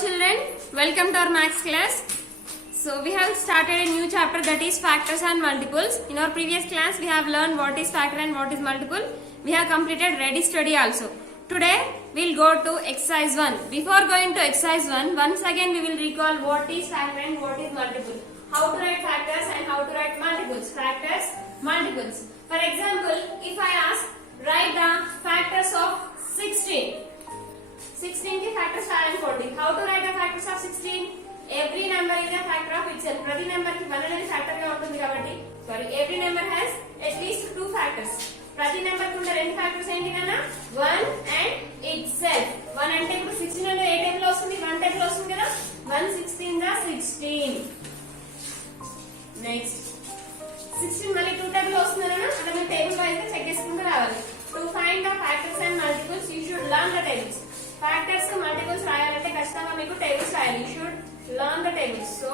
children, welcome to our maths class. So we have started a new chapter, that is factors and multiples. In our previous class we have learned what is factor and what is multiple. We have completed ready study also. Today we will go to exercise 1. Before going to exercise 1, once again we will recall what is factor and what is multiple. How to write factors and how to write multiples. Factors, multiples. For example, if I ask, write the factors of 16. 16 की factors are 40. How to write the factors of 16? Every number is a factor of itself. प्रति number की 1 అనేది factor గా ఉంటుంది కాబట్టి every number has at least 2 factors. ప్రతి number కు ఉండే రెండు factors ఏంటి నాన్న? 1 and itself. 1 అంటే ఇప్పుడు 16 అనేది ఏ టేబుల్ లో వస్తుంది? 1 టేబుల్ లో వస్తుంది కదా? 1 16 ద 16. నెక్స్ట్ 16 మళ్ళీ 2 టేబుల్ లో వస్తుంది నాన్న? అంటే మీరు టేబుల్ వైస్ గా చెక్ చేసుకుంటూ రావాలి. To find the factors and multiples you should learn the tables. Factors multiples రాయాలంటే ఖచ్చితంగా మీకు టేబుల్స్ రాయాలి. You should learn the tables. So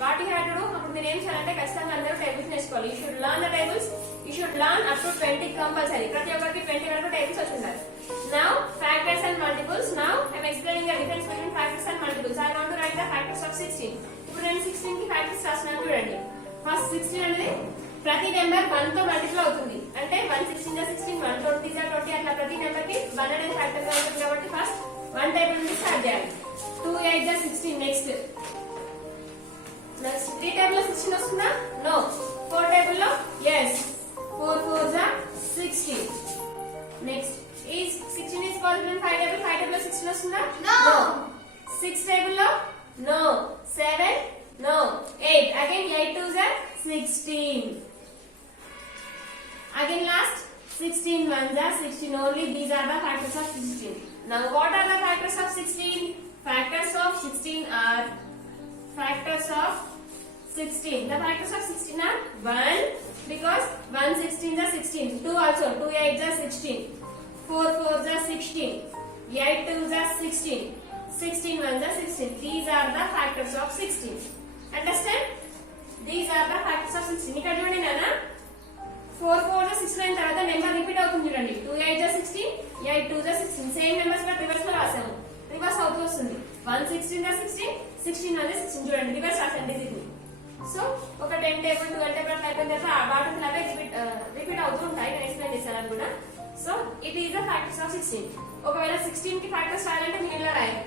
what you have to do, అప్పుడు మీరు ఏం చేయాలంటే ఖచ్చితంగా అందరూ టేబుల్స్ నేర్చుకోవాలి. You should learn the tables. You should learn up to 20 compulsory. ప్రతి ఒక్కరికి 20 వరకు tables వచ్చుండాలి. Now factors and multiples. Now I am explaining the difference between factors and multiples. I want to write the factors of 16. ఇప్పుడు నేను 16 కి factors రాస్తున్నాను చూడండి. First 16 అనేది ప్రతి నెంబర్ 1 తో మల్టిప్లై అవుతుంది. అంటే 1 16 గా 16, 1 20 గా 20 అట్లా ప్రతి నెంబర్ కి 1 అనేది ఫ్యాక్టర్ గా ఉంటుంది కాబట్టి ఫస్ట్ 1 టేబుల్ నుండి స్టార్ట్ చేయాలి. 2 8 గా 16 నెక్స్ట్ 3 టేబుల్ లో 16 వస్తుందా? నో. 4 టేబుల్ లో yes. 4 4 గా 16. Next is 16 is possible in 5 table 5 table లో 16 వస్తుందా? No. 6 టేబుల్ లో no. 7 no. 8 again 8 2 గా 16. Again last 16 ones are 16 only. These are the factors of 16. Now what are the factors of 16? Factors of 16 are factors of 16. The factors of 16 are 1 because 1 16 is 16. 2 also 2 8 is 16. 4 4 is 16. 8 2 is 16. 16 1 is 16. These are the factors of 16. Understand? These are the factors of 16. ఇక్కడ చూడండి నాన్న 4 4 గా 16 అయిన తర్వాత number repeat అవుతుంది చూడండి. 2 8 గా 16, 8 2 గా 16. సేమ్ నెంబర్స్ బట్ రివర్స్ లో రాసాము. రివర్స్ అవుతూ వస్తుంది. 1 16 గా 16, 16 అనేది 16 చూడండి. రివర్స్ రాసాను డిజిట్ ని. సో ఒక 10 టేబుల్ 12 టేబుల్ అయిపోయిన తర్వాత వాటికి అవే రిపీట్ అవుతూ ఉంటాయి. నేను ఎక్స్ప్లెయిన్ చేశాను కూడా. So it is the factors of 16. ఒకవేళ 16 కి ఫ్యాక్టర్స్ రాయాలంటే మీరు ఇలా రాయాలి.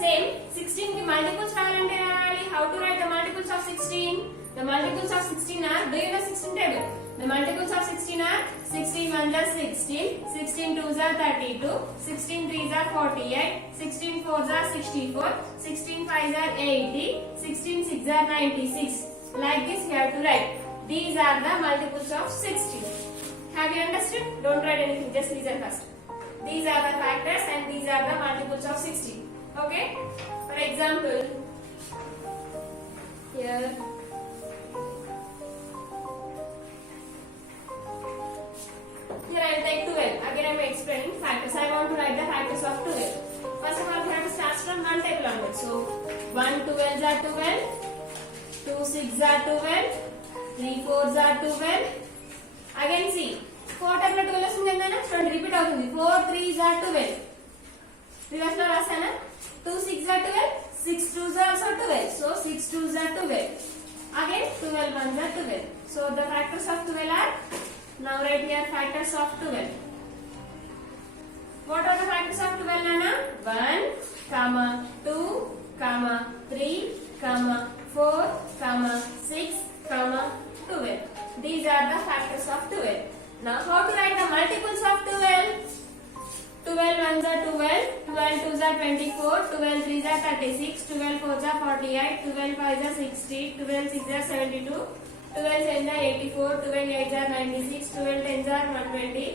సేమ్ 16 కి మల్టిపుల్స్ రాయాలంటే రాయాలి. How to right the multiples of 16? The multiples of 16 are, do you know 16 table? The multiples of 16 are 16 1s are 16, 16 2s are 32, 16 3s are 48, 16 4s are 64, 16 5s are 80, 16 6s are 96. Like this you have to write. These are the multiples of 16. Have you understood? Don't write anything, just listen first. These are the factors and these are the multiples of 16. Okay? For example, here I will take 12. Again I am explaining factors. I want to write the factors of 12. First of all, we have to start from 1 table onwards. So 1 12s are 12, 2 6s are 12, 3 4s are 12. Again see, 4 table 12 వస్తుంది కదా, చూడండి repeat అవుతుంది. 4 3s are 12. Reverse లో రాసానా? 2 6s are 12, 6 2s are also 12. So 6 2s are 12. Again 12 1s are 12. So the factors of 12 are, now write here factors of 12. What are the factors of 12 Nana? 1, 2, 3, 4, 6, 12. These are the factors of 12. Now how to write the multiples of 12? 12 1s are 12, 12 2s are 24, 12 3s are 36, 12 4s are 48, 12 5s are 60, 12 6s are 72, 12 7s are 84, 12 8s are 96, 12 10s are 120,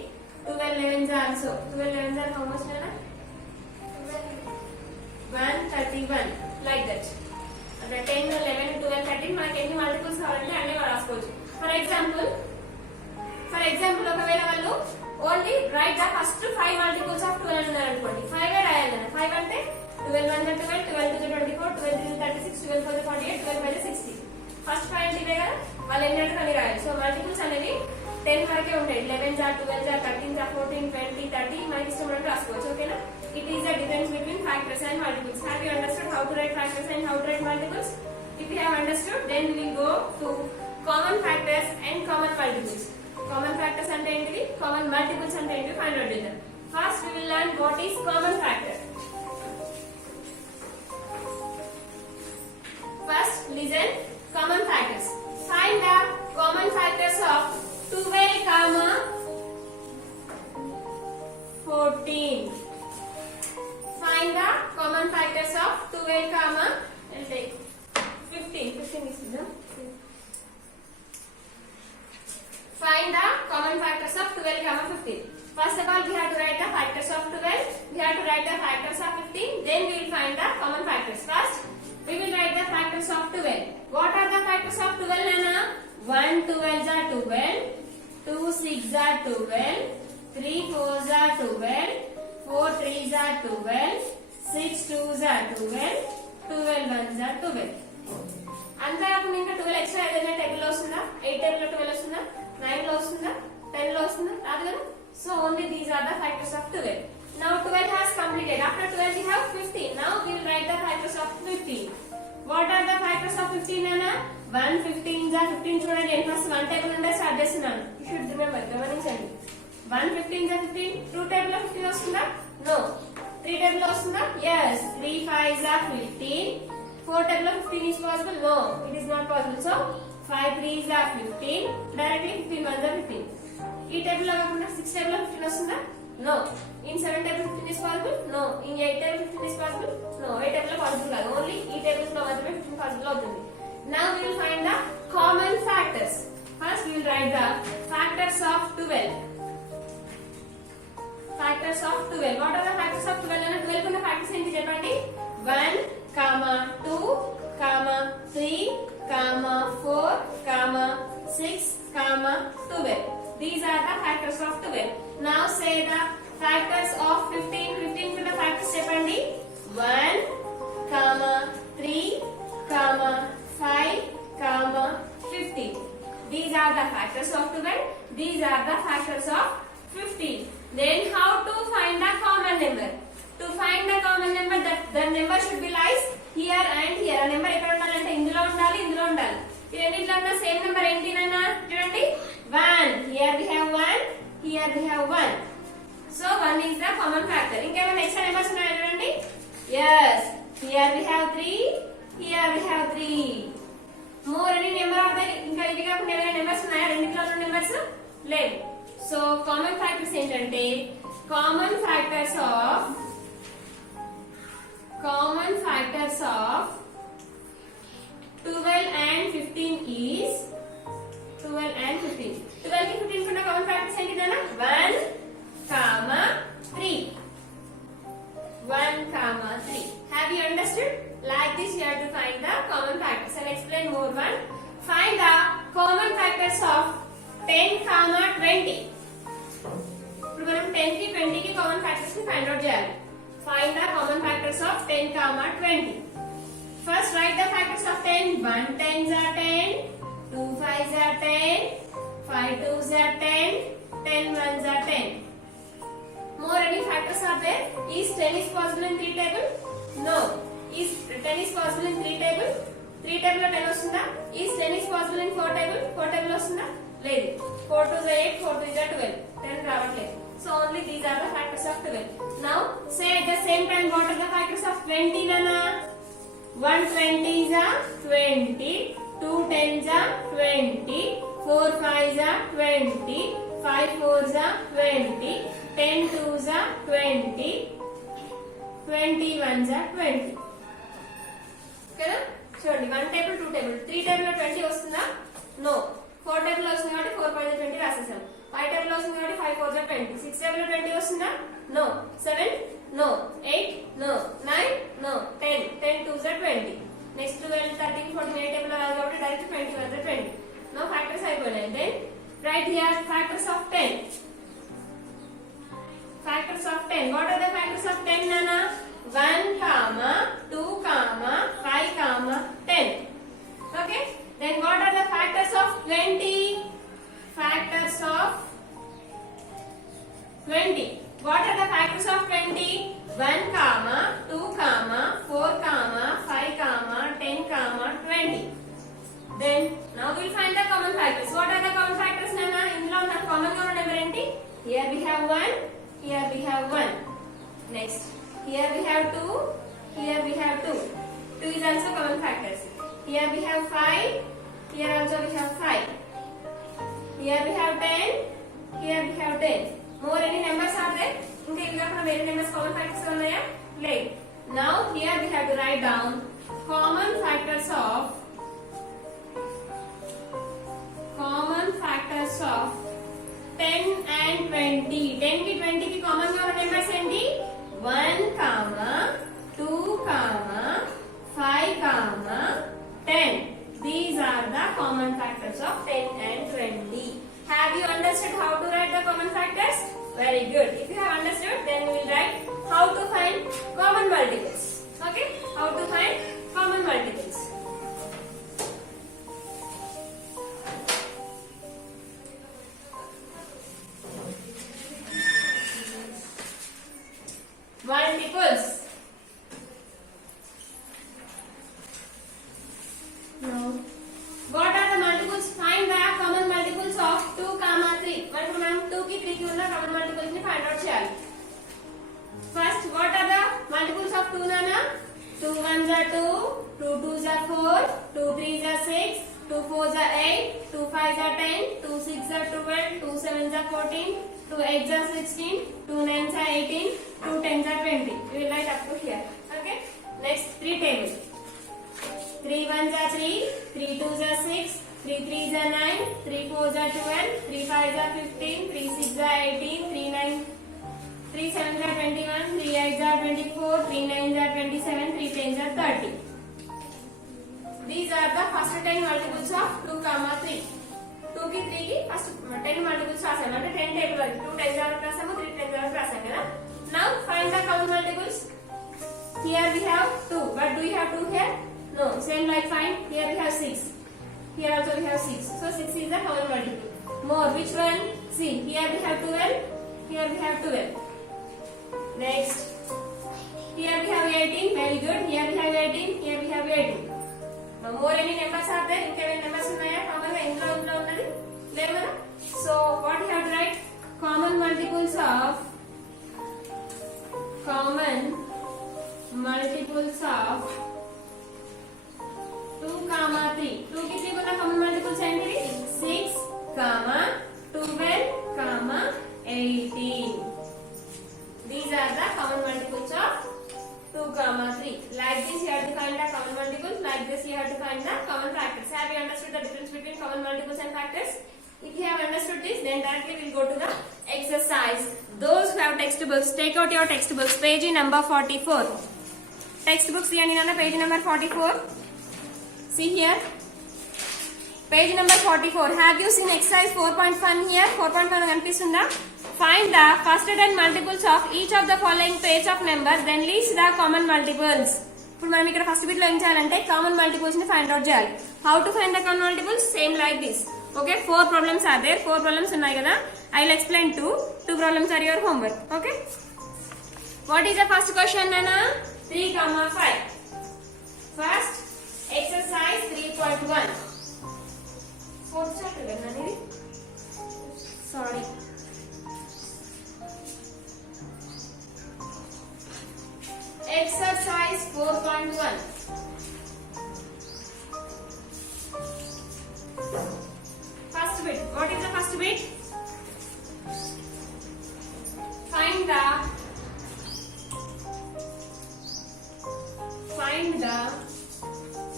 12 11s are also. 12 11s are how much Nana? 131. Like that. Okay, 10, 11, 12, 13 మనకి ఎన్ని multiples కావాలంటే అన్ని రాసుకోవచ్చు. For example ఒకవేళ వాళ్ళు only right the first 5 multiples of 12 అన్నారు అనుకోండి. 5 రాయాలి. 5 అంటే 12 1 12, 12 2 24, 12 3 36, 12 4 48, 12 5 60. ఫస్ట్ 5 అంటే కదా వాళ్ళు ఎన్ని అంటే అన్ని రాయాలి. సో మల్టిపుల్స్ అనేవి 10 వరకే ఉంటాయి. 11 are 12 are 13 are 14 20 30 మనకి ఇష్టం ఉన్నట్టు రాసుకోవచ్చు. ఓకేనా? It is the difference between factors and multiples. Have you understood how how to write factors and how to write multiples. If you have understood, then we will go to common factors and common multiples. Common factors ante enti, common multiples ante enti find out cheddam. First we will learn what is common factor. First listen, common factors. Find the common factors of 12, 14. Find the common factors of 12, and take 15. 15 is the. Find the common factors of 12, 15. First of all, we have to write the factors of 12. We have to write the factors of 15. Then we will find the common factors. First, we will write the factors of 12. What are the factors of 12, Nana? 1 12s are 12, 2 6s are 12, 3 4s are 12, 4 3s are 12, 6 2s are 12, 12 1s are 12. అంతా కాకుండా ఇంకా 12 extra ఏదైనా table లో వస్తుందా? 8 table లో 12 వస్తుందా? 9 లో వస్తుందా? 10 లో వస్తుందా? రాదు కదా. So only these are the factors of 12. Now 12 has completed. After 12 we have 15. Now we will write the factors of 15. What are the factors of 15, Anna? 1 15s are 15 చూడండి. నేను ఫస్ట్ 1 టేబుల్ నుండి స్టార్ట్ చేస్తున్నాను. You should remember, గమనించండి. 1 15s are 15. 2 table లో 15 వస్తుందా? No. 3 table లో వస్తుందా? Yes. 3 5s are 15. 4 table of 15 is possible? No, it is not possible. So 5 3s are 15. Directly 15 1s are 15. E table lo kakunda 6 table of 15 vastunda? No. In 7 table 15 is possible? No. In 8 table 15 is possible? No. 8 table possible kaadu. Only E tables lo matrame 15 possible avutundi. Now we will find the common factors. First we will write the factors of 12. Factors of 12. What are the factors of 12? Anna 12 kunna factors enti cheppandi? 1 2, 3, 4, 6, 12. These are the factors of 12. Now say the factors of 15. 15 for the factors cheppandi. 1, 3, 5, 15. These are the factors of 12. These are the factors of 15. Then how to find the common number? To find the common number, the number should be lies here and here. A number ekkada undalante indulo undali, indulo undali. Idennitlo unna same number enti nanna chudandi 1. Here we have 1, here we have 1. So 1 is the common factor. Inkemanna extra numbers unnaya chudandi? Yes. Here we have 3, here we have 3. More any number are there? Inka ivi kakunda evana numbers unnaya? Renditlo unna numbers levu. So common factors entante common factors of 12 and 15 is 12 and 15. 12 ki 15 kunna common factors enti dana? 1, 3. 1, 3. Have you understood? Like this you have to find the common factors. And explain more one. Find the common factors of 10, 20. ఇప్పుడు మనం 10 కి 20 కి common factors ని find out చేయాలి. Find the common factors of 10, 20. First write the factors of 10. 1 10s are 10, 2 5s are 10, 5 2s are 10, 10 1s are 10. More any factors are there? Is 10 is possible in 3 table? No. Is 10 is possible in 3 table? 3 table లో 10 వస్తుందా? Is 10 is possible in 4 table? 4 table వస్తుందా? లేదు. 4 2s are 8, 4 3s are 12. 10 రావట్లేదు. So only these are the factors of 12. Now say at the same time what are the factors of 20, Nana? 1 20s are 20, 2 10s are 20, 4 5s are 20, 5 4s are 20, 10 2s are 20, 20 1s are 20. Okay? చూడండి 1 table 2 table 3 table లో 20 వస్తుందా? No. 4 table లో వస్తుంది కాబట్టి 4 5 20 రాసేసాం. 5 table లో వస్తుంది కాబట్టి 5 4 20. 6 table లో 20 వస్తుందా? No. 7 no. 8 no. 9 no. 10 10 2s are 20. Next 12 13 14 8 table లో రాదు కాబట్టి direct 20 1s are 20. Now factors అయిపోయినాయి. Then write here factors of 10. Factors of 10. What are the factors of 10, Nana? 1, 2, 5, 10. Okay? Then what are the factors of 20? Factors of 20. What are the factors of 20? 1, 2, 4, Then now we'll find the common factors. What are the common factors, Nana? ఇందులో ఉన్న common గా ఉన్న number ఏంటి? Here we have 1, here we have 1. Next, here we have 2, here we have 2. 2 is also common factors. Here we have 5, here also we have 5. Here we have 10, here we have 10. More any numbers are there? ఇంకా ఇంకా కూడా వేరే numbers common factors ఉన్నాయా? లేదు. Now here we have to write down common factors of 10 and 20. 10 की 20 की common గా ఉన్న numbers ఏంటి? 1, 2, 5, 10. These are the common factors of 10 and 20. Have you understood how to write the common factors? Very good. If you have understood, then we will write how to find common multiples. Okay? How to find common multiples. Multiples. Now, what are the multiples? Find the common multiples of 2, 3. ఇప్పుడు మనం 2 కి 3 కి ఉన్న common multiples ని find out చేయాలి. First, what are the multiples of 2, Nana? 2 1s are 2, 2 2s are 4, 2 3s are 6, 2 4s are 8, 2 5s are 10, 2 6s are 12, 2 7s are 14, 2 8s are 16, 2 9s are 18, 2 10s are 20. We will write up to here. Okay? Next, 3 tables. 3 1s are 3, 3 2s are 6, 3 3s are 9, 3 4s are 12, 3 5s are 15, 3 6s are 18, 3 7s are 21, 3 8s are 24, 3 9s are 27, 3 10s are 30. These are the first 10 multiples of 2, 3. 2 की 3 की first 10 multiples రాసాము అంటే 10 table వరకు 2 10s వరకు రాసాము 3 10s వరకు రాసాము కదా. Now find the common multiples. Here we have 2, but do we have 2 here? No, same like find. Here we have 6. Here also we have 6. So 6 is the common multiple. More, which one? See, here we have 12. Here we have 12. Next, here we have 18. Very good. Here we have 18. Here we have 18. Now more any numbers are there? Inka any numbers unnaya? Common ga indlo unnadi? Levu kada? So what you have to write? Common multiples of 2, 3. 2 की 3 को common multiples ఏంటిది? 6, 12, 18. These are the common multiples of 2, 3. Like this you have to find the common multiples. Like this you have to find the common factors. Have you understood the difference between common multiples and factors? If you have understood this, then directly we will go to the exercise. Those who have textbooks, take out your textbooks. Page number 44. Textbooks yani nana page number 44. See here. Page number 44. Have you seen exercise 4.1 here? 4.1 కనిపిస్తుందా? Find the first 10 multiples of each of the following pairs of numbers, then list the common multiples. ఇప్పుడు మనం ఇక్కడ first bit లో ఏం చేయాలంటే common multiples ని find out చేయాలి. How to find the common multiples? Same like this. Okay, 4 problems are there. 4 problems ఉన్నాయి కదా. I will explain 2. 2 problems are your homework. Okay. What is the first question, Nana? 3, 5. First, exercise 3.1. Fourth chapter కదా ఇది? Sorry. Exercise 4.1. First bit. What is the first bit? Find the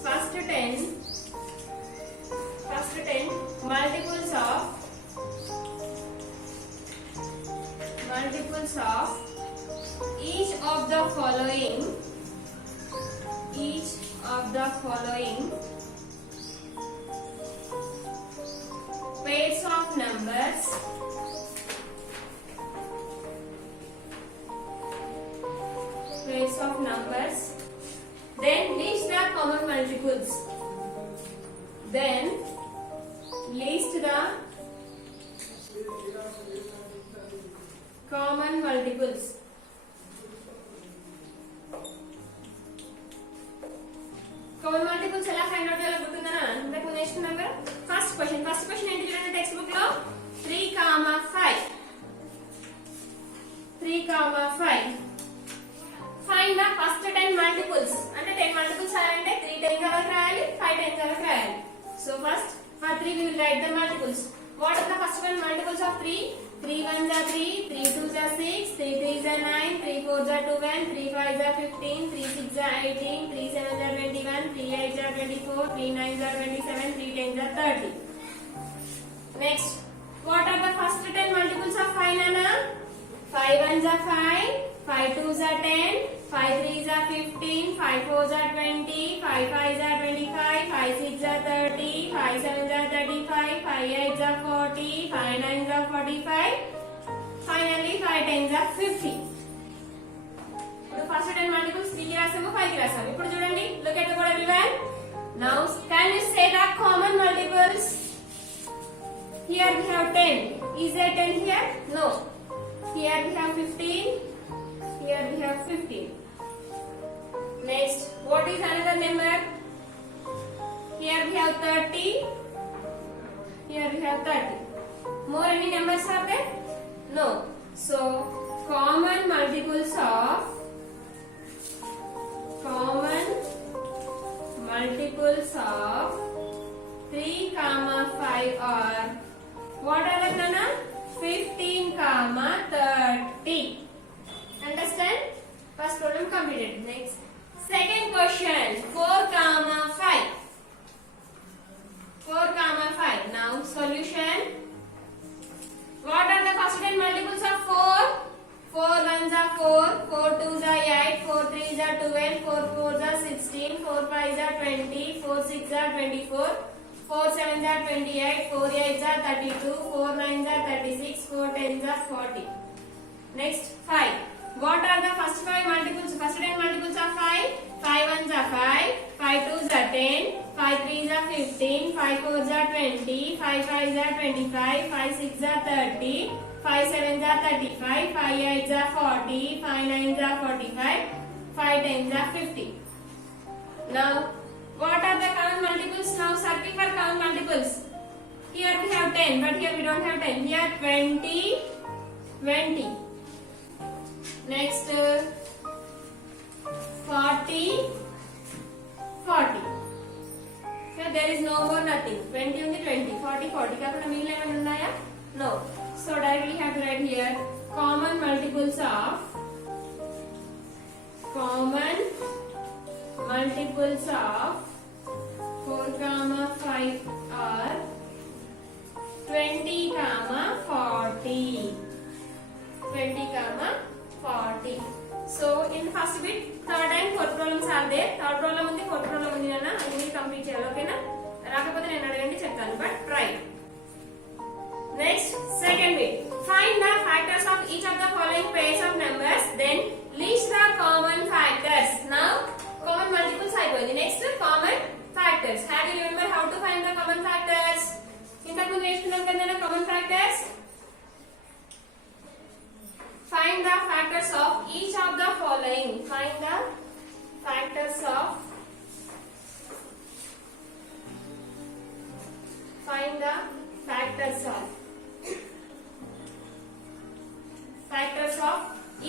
first 10 multiples of each of the following pairs of numbers then list the common multiples. Common multiples. Common multiples ఎలా find out చేయాలో గుర్తుందా? ఇంతకు ముందు నేర్చుకున్నాం కదా. First question ఏంటి చూడండి text book లో 3, 5. 3, 5. Find the first 10 multiples. అంటే 10 multiples రాయాలంటే 3 10 వరకు రాయాలి, 5 10 వరకు రాయాలి. So first for 3 we will write the multiples. What are the first 1 multiples of 3? 3 1s are 3, 3 2s are 6, 3 3s are 9, 3 4s are 12, 3 5s are 15, 3 6s are 18, 3 7s are 21, 3 8s are 24, 3 9s are 27, 3 10s are 30. Next, what are the first 10 multiples of 5 Nana? 5 1s are 5, 5 2s are 10, 5 3s are 15, 5 4s are 20, 5 5s are 25, 5 6s are 30, 5 7s are 35, 5 8s are 40, 5 9s are 45, finally 5 10s are 50. ఇప్పుడు first 10 multiples 3 కి రాసాము 5 కి రాసాము. ఇప్పుడు చూడండి, look at the board everyone. Now can you say the common multiples? Here we have 10. Is there 10 here? No. Here we have 15. Here we have 15. Next, what is another number? Here we have 30. Here we have 30. More any numbers are there? No. So, common multiples of 3, 5 are what are the Nana? 15, 30. Understand? First problem completed. Next, second question 4, 5. 4, 5. Now solution. What are the first 10 multiples of 4? 4 1s are 4, 4 2s are 8, 4 3s are 12, 4 4s are 16, 4 5s are 20, 4 6s are 24, 4 7s are 28, 4 8s are 32, 4 9s are 36, 4 10s are 40. Next, 5. What are the first 5 multiples? First 10 multiples of 5? 5 1s are 5, 5 2s are 10, 5 3s are 15, 5 4s are 20, 5 5s are 25, 5 6s are 30, 5 7s are 35, 5 8s are 40, 5 9s are 45, 5 10s are 50. Now, what are the common multiples? Now, searching for common multiples. Here we have 10, but here we don't have 10. Here 20, 20. Next, 40, 40. Here there is no more nothing. 20 only 20, 40, 40. Kapuna meal lemon unnaya? No. So directly have to write here common multiples of 4, 5 are 20, 40. 20, 40. So in the first bit, third and fourth problems are there. Third problem undi, fourth problem undi nana. Adi meer complete cheyali, okay na? Rakapothe nenu adagandi cheptanu, but try. Next, second bit. Find the factors of each of the following pairs of numbers. Then list the common factors. Now, common multiples అయిపోయింది. Next, common factors. Have you remember how to find the common factors? ఇంతకు ముందు నేర్చుకున్నాం కదా common factors. Find the factors of each of the following. Find the factors of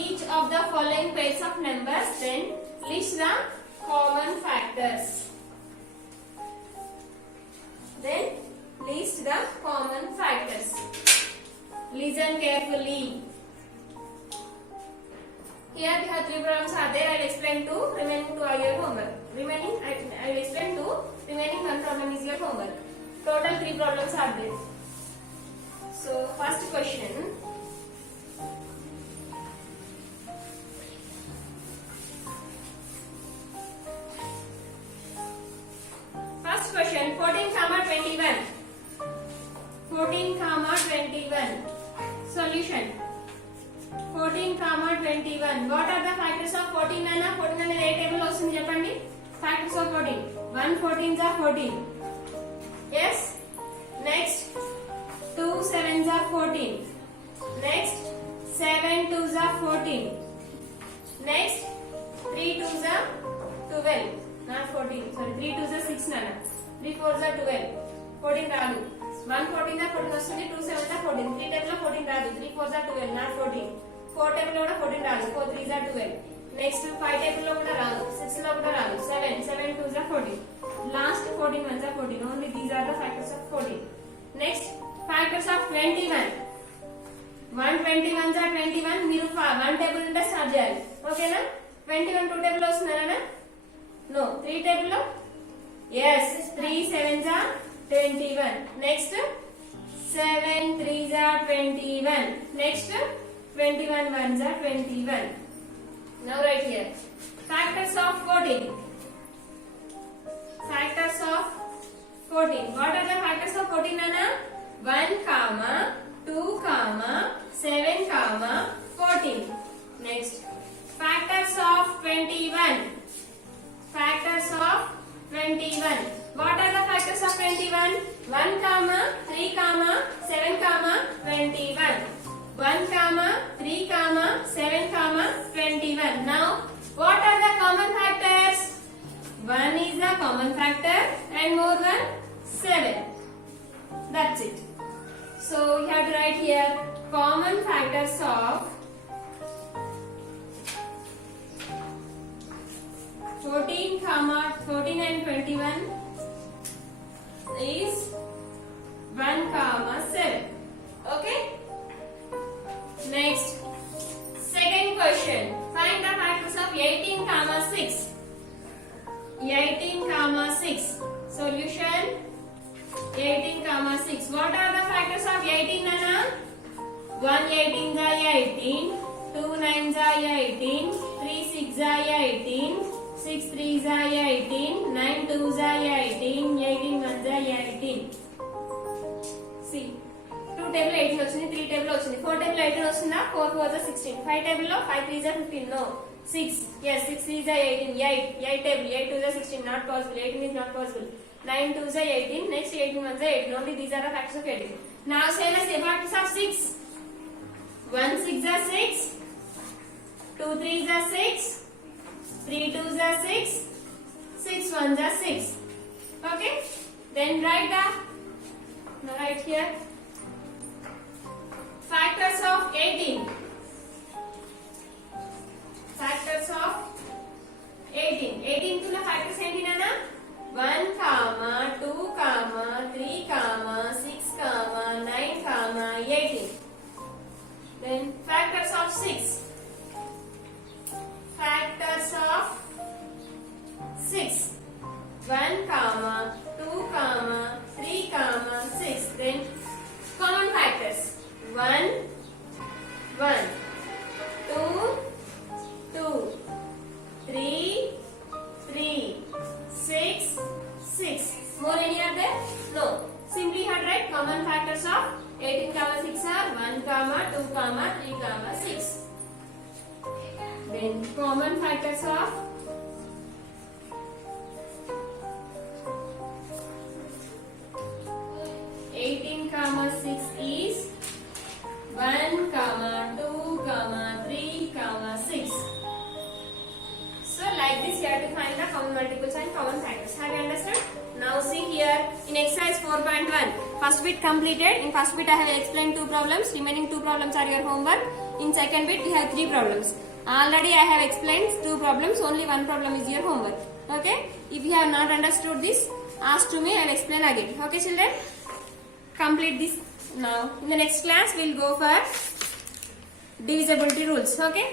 each of the following pairs of numbers. Then list the common factors. Listen carefully. Here we have 3 problems are there. I will explain 2. Remaining 2 are your homework. I will explain 2. Remaining 1 problem is your homework. Total 3 problems are there. So first question. First question 14, 21. 14, 21. Solution. 14, 21. What are the factors of 14 Nana? 14 అనేది ఏ table వస్తుంది చెప్పండి. Factors of 14. 1 14s are 14. Yes. Next 2 7s are 14. Next 7 2s are 14. Next 3 2s are 12. Not 14. Sorry, 3 2s are 6 Nana. 3 4 are 12. 14 రాదు. 1 14 దా 14 వస్తుంది. 2 7 దా 14. 3 table లో 14 రాదు. 3 4 are 12 not 14. 4 table లో కూడా 14 రాదు. 4 3 are 12. నెక్స్ట్ 5 టేబుల్ లో కూడా రాదు. 6 లో కూడా రాదు. 7 7 2 are 14. Last 14 ones are 14. Only these are the factors of 14. Next factors of 21. 121 are 21. మీరు 1 టేబుల్ నుండి స్టార్ట్ చేయాలి. ఓకేనా? 21 2 టేబుల్ లో వస్తున్నారా? No. 3 టేబుల్ లో yes. 3 7s are 21. Next 7 3s are 21. Next 21 1s are 21. Now right here factors of 14. Factors of 14. What are the factors of 14 Anna? 1 comma 2 comma 7 comma 14. Next factors of 21. Factors of 21. What are the factors of 21? 1 comma 3 comma 7 comma 21. 1 comma 3 comma 7 comma 21. Now what are the common factors? 1 is the common factor and more than 7. That's it. So you have to write here common factors of 14 comma 14 and 21 is 1 comma 7. Okay. Next second question. Find the factors of 18 comma 6. 18 comma 6. Solution 18 comma 6. What are the factors of 18 Nana? 1 18 are 18. 2 9s are 18. 3 6 are 18. 6 3s are 18. 9 2s are 18. 18 1s are 18. See. 2 table 18 వచ్చింది. 3 table వచ్చింది. 4 table 18 వస్తుందా? 4 4s are 16. 5 table లో 5 3s are 15. No. 6. Yes, 6 3s are 18. 8 table 8 2s are 16. Not possible. 18 is not possible. 9 2s are 18. Next 18 1s are 18. Only these are the factors of 18. Now say the factors of 6. 1 6 are 6. 2 3s are 6. 3 2s are 6. 6 1s are 6. Okay. Then write the right here factors of 18. Factors of 18. 18 to the factors ఏంటి నాన్న? 1 comma 2 comma 3 comma 6 comma 9 comma 18. Then factors of 6. Factors of 6. 1 comma 2 comma 3 comma 6. Then common factors. 1 1 2 2 3 3 6 6. More any are there? No. Simply you have to write common factors of 18 comma 6 are 1 comma 2 comma 3 comma 6. Then common factors of 18 comma 6 is 1 comma 2 comma 3 comma 6. So like this you have to find the common multiples and common factors. Have you understood? Now see here in exercise 4.1 first bit completed. In first bit I have explained 2 problems. Remaining 2 problems are your homework. In second bit we have 3 problems. Already I have explained 2 problems. Only 1 problem is your homework. Okay. If you have not understood this, ask to me. I will explain again. Okay children. Complete this now. In the next class we will go for divisibility rules. Okay.